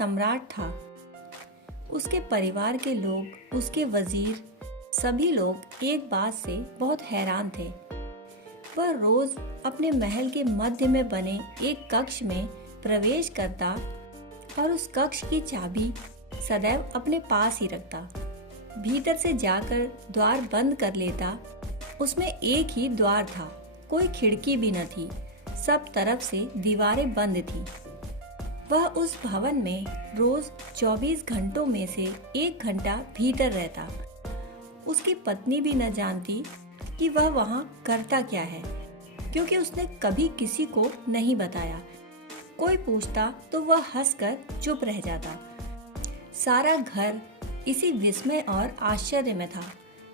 सम्राट था। उसके परिवार के लोग, उसके वजीर, सभी लोग एक बात से बहुत हैरान थे। वह रोज अपने महल के मध्य में बने एक कक्ष में प्रवेश करता और उस कक्ष की चाबी सदैव अपने पास ही रखता। भीतर से जाकर द्वार बंद कर लेता। उसमें एक ही द्वार था, कोई खिड़की भी न थी, सब तरफ से दीवारें बंद थी। वह उस भवन में रोज 24 घंटों में से 1 घंटा भीतर रहता। उसकी पत्नी भी न जानती कि वह वहाँ करता क्या है, क्योंकि उसने कभी किसी को नहीं बताया। कोई पूछता तो वह हंसकर चुप रह जाता। सारा घर इसी विस्मय और आश्चर्य में था।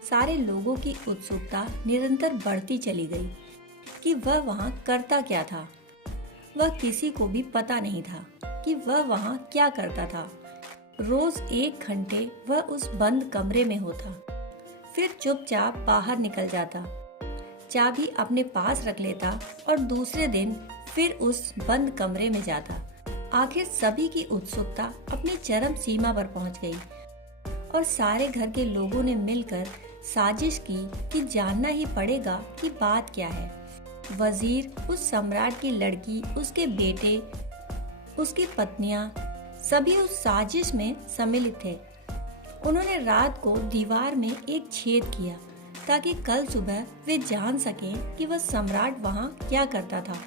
सारे लोगों की उत्सुकता निरंतर बढ़ती चली गई कि वह वहाँ करता क्या था। वह किसी को भी पता नहीं था कि वह वहाँ क्या करता था। रोज 1 घंटे वह उस बंद कमरे में होता, फिर चुपचाप बाहर निकल जाता, चाबी अपने पास रख लेता और दूसरे दिन फिर उस बंद कमरे में जाता। आखिर सभी की उत्सुकता अपनी चरम सीमा पर पहुंच गई और सारे घर के लोगों ने मिलकर साजिश की कि जानना ही पड़ेगा कि बात क्या है। वजीर, उस सम्राट की लड़की, उसके बेटे, उसकी पत्नियां, सभी उस साजिश में सम्मिलित थे। उन्होंने रात को दीवार में एक छेद किया ताकि कल सुबह वे जान सकें कि वह सम्राट वहाँ क्या करता था,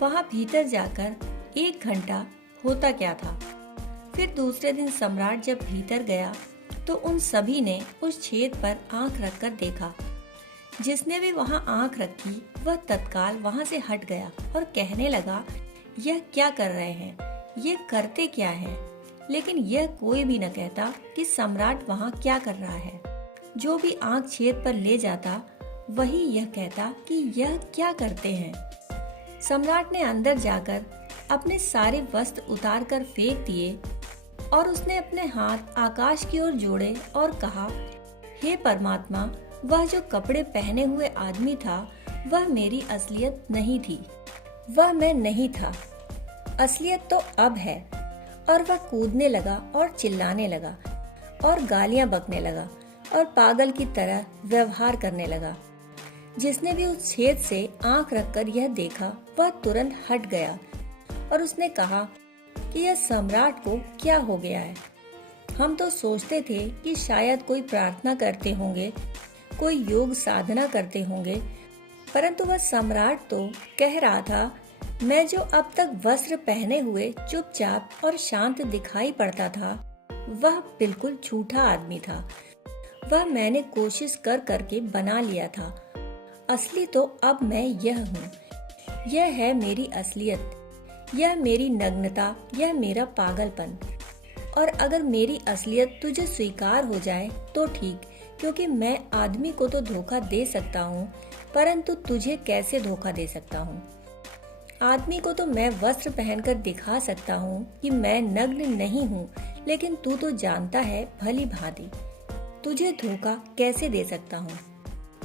वहाँ भीतर जाकर 1 घंटा होता क्या था। फिर दूसरे दिन सम्राट जब भीतर गया तो उन सभी ने उस छेद पर आंख रखकर देखा। जिसने भी वहाँ आंख रखी वह तत्काल वहाँ से हट गया और कहने लगा, यह क्या कर रहे हैं, ये करते क्या हैं? लेकिन यह कोई भी न कहता कि सम्राट वहाँ क्या कर रहा है। जो भी आंख छेद पर ले जाता वही यह कहता कि यह क्या करते हैं। सम्राट ने अंदर जाकर अपने सारे वस्त्र उतार कर फेंक दिए और उसने अपने हाथ आकाश की ओर जोड़े और कहा, हे परमात्मा, वह जो कपड़े पहने हुए आदमी था वह मेरी असलियत नहीं थी, वह मैं नहीं था, असलियत तो अब है। और वह कूदने लगा और चिल्लाने लगा और गालियां बकने लगा और पागल की तरह व्यवहार करने लगा। जिसने भी उस छेद से आंख रखकर यह देखा वह तुरंत हट गया और उसने कहा कि यह सम्राट को क्या हो गया है। हम तो सोचते थे कि शायद कोई प्रार्थना करते होंगे, कोई योग साधना करते होंगे, परंतु वह सम्राट तो कह रहा था, मैं जो अब तक वस्त्र पहने हुए चुपचाप और शांत दिखाई पड़ता था वह बिल्कुल झूठा आदमी था। वह मैंने कोशिश कर करके बना लिया था। असली तो अब मैं यह हूँ। यह है मेरी असलियत, यह मेरी नग्नता, यह मेरा पागलपन। और अगर मेरी असलियत तुझे स्वीकार हो जाए तो ठीक, क्योंकि मैं आदमी को तो धोखा दे सकता हूँ, परंतु तुझे कैसे धोखा दे सकता हूँ? आदमी को तो मैं वस्त्र पहनकर दिखा सकता हूँ कि मैं नग्न नहीं हूँ, लेकिन तू तो जानता है भली भांति, तुझे धोखा कैसे दे सकता हूँ।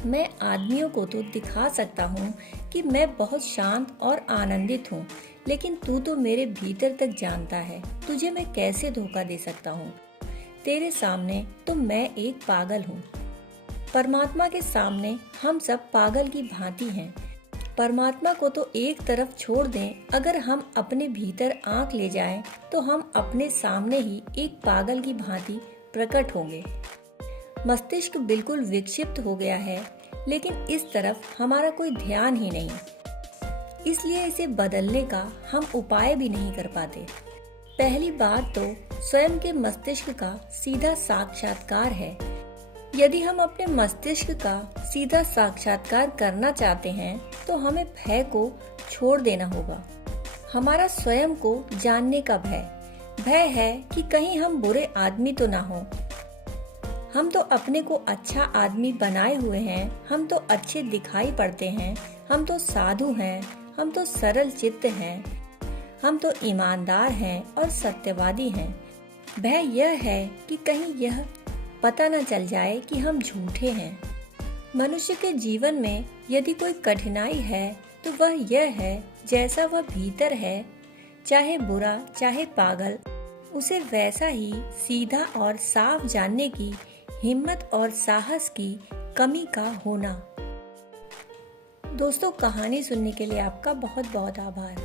मैं आदमियों को तो दिखा सकता हूँ कि मैं बहुत शांत और आनंदित हूँ, लेकिन तू तो मेरे भीतर तक जानता है, तुझे मैं कैसे धोखा दे सकता हूँ। तेरे सामने तो मैं एक पागल हूँ। परमात्मा के सामने हम सब पागल की भांति हैं। परमात्मा को तो एक तरफ छोड़ दें, अगर हम अपने भीतर आंख ले जाएं, तो हम अपने सामने ही एक पागल की भांति प्रकट होंगे। मस्तिष्क बिल्कुल विक्षिप्त हो गया है, लेकिन इस तरफ हमारा कोई ध्यान ही नहीं, इसलिए इसे बदलने का हम उपाय भी नहीं कर पाते। पहली बात तो स्वयं के मस्तिष्क का सीधा साक्षात्कार है। यदि हम अपने मस्तिष्क का सीधा साक्षात्कार करना चाहते हैं तो हमें भय को छोड़ देना होगा। हमारा स्वयं को जानने का भय है कि कहीं हम बुरे आदमी तो ना हो। हम तो अपने को अच्छा आदमी बनाए हुए हैं, हम तो अच्छे दिखाई पड़ते हैं, हम तो साधु हैं, हम तो सरल चित्त हैं, हम तो ईमानदार हैं और सत्यवादी हैं। भय यह है कि कहीं यह पता न चल जाए कि हम झूठे हैं। मनुष्य के जीवन में यदि कोई कठिनाई है तो वह यह है, जैसा वह भीतर है, चाहे बुरा चाहे पागल, उसे वैसा ही सीधा और साफ जानने की हिम्मत और साहस की कमी का होना। दोस्तों, कहानी सुनने के लिए आपका बहुत बहुत आभार।